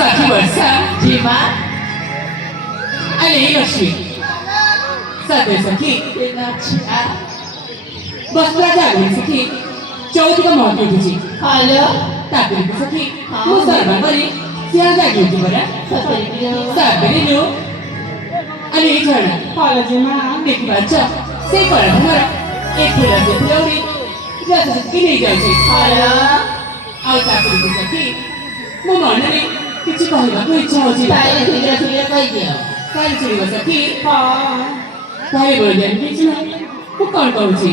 साखी वर्षा जीवा आणि लक्ष्मी सध्या सखी अच्छा बसला जागली सखी चौथी महत्व तुझी हॅलो टाकली सखी हा. तू सर्वांवरी त्या जागी होती बरं साबेरी लो आणि छान हॅलो जीवा देखी बाचा से करा हमारा एक फुलाचे फुलवरी जैसे सखी नहीं जायची हॅलो ଆଉ ତାକୁ ସଖୀ ମୋ ମନରେ କିଛି କହିବାକୁ ଇଚ୍ଛା ହଉଛି ତାହେଲେ ଶୀଘ୍ର ଶୀଘ୍ର କହିଦିଅ କାଲି ଶୁଣିବ ସଖୀ ହଁ ତାହେଲେ ବଳିଦାନ କିଛି ନାହିଁ ମୁଁ କ'ଣ କହୁଛି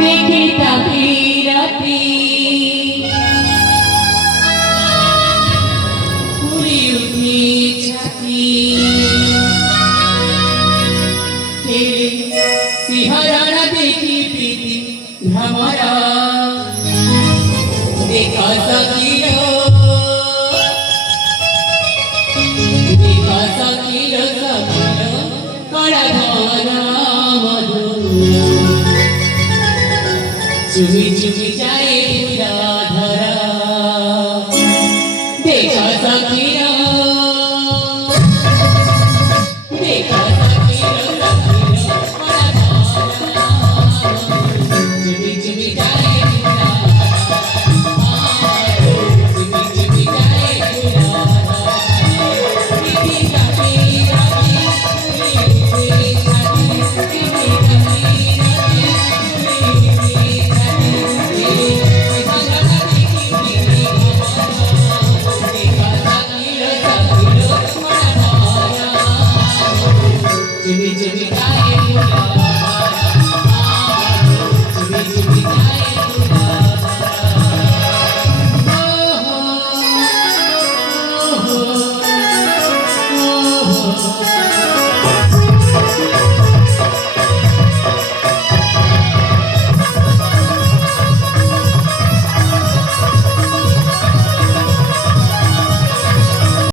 ଦେଖି ତାପିରତି ପୁରି ଉଠି ଛାତି ସିଂହରଣ ଦେଖି ପ୍ରୀତି भ्रमरा देखा सखीलो कलाधरा मधु चुमी चुमी जाए राधा